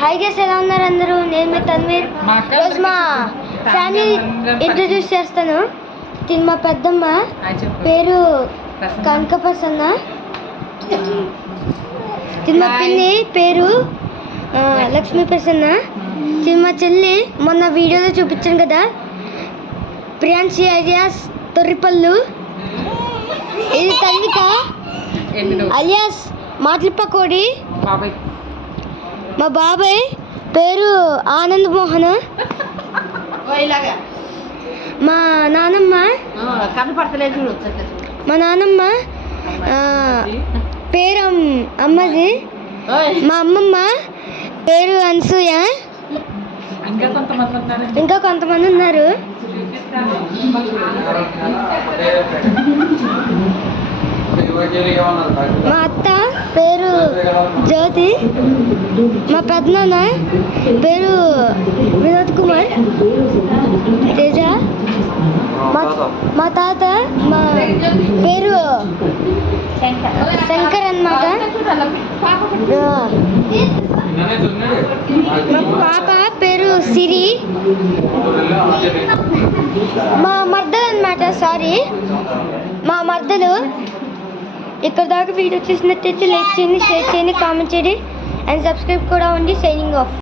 Hi guys, ఎలా ఉన్నారు అందరూ? నేను మీ తన్వీర్. రోజు మా ఫ్యామిలీ ఇంట్రడ్యూస్ చేస్తాను. తిని మా పెద్దమ్మ పేరు కనక ప్రసన్న, తిని మా పిన్ని పేరు లక్ష్మీ ప్రసన్న, తిని మా చెల్లి మొన్న వీడియోలో చూపించాను కదా ప్రియాన్సి ఐడియాస్ తొర్రిపల్లు, ఇది తన్విక అలియాస్ మాటల పకోడి, మా బాబాయ్ పేరు ఆనంద్ మోహన్, మా నానమ్మ పేరు అమ్మది, మా అమ్మమ్మ పేరు అనసూయ, ఇంకా కొంతమంది ఉన్నారు. మా అత్త పేరు జ్యోతి, మా పెద్దనాన్న పేరు వినోద్ కుమార్ తేజ, మా తాత మా పేరు శంకర్ అన్నమాట, మా పాప పేరు సిరి, మా మర్దలు అన్నమాట. సారీ, మా మర్దలు. ఇక్కడ దాకా వీడియో చూసినట్టయితే లైక్ చేయండి, షేర్ చేయండి, కామెంట్ చేయండి అండ్ సబ్స్క్రైబ్ కూడా ఉండి. Signing off.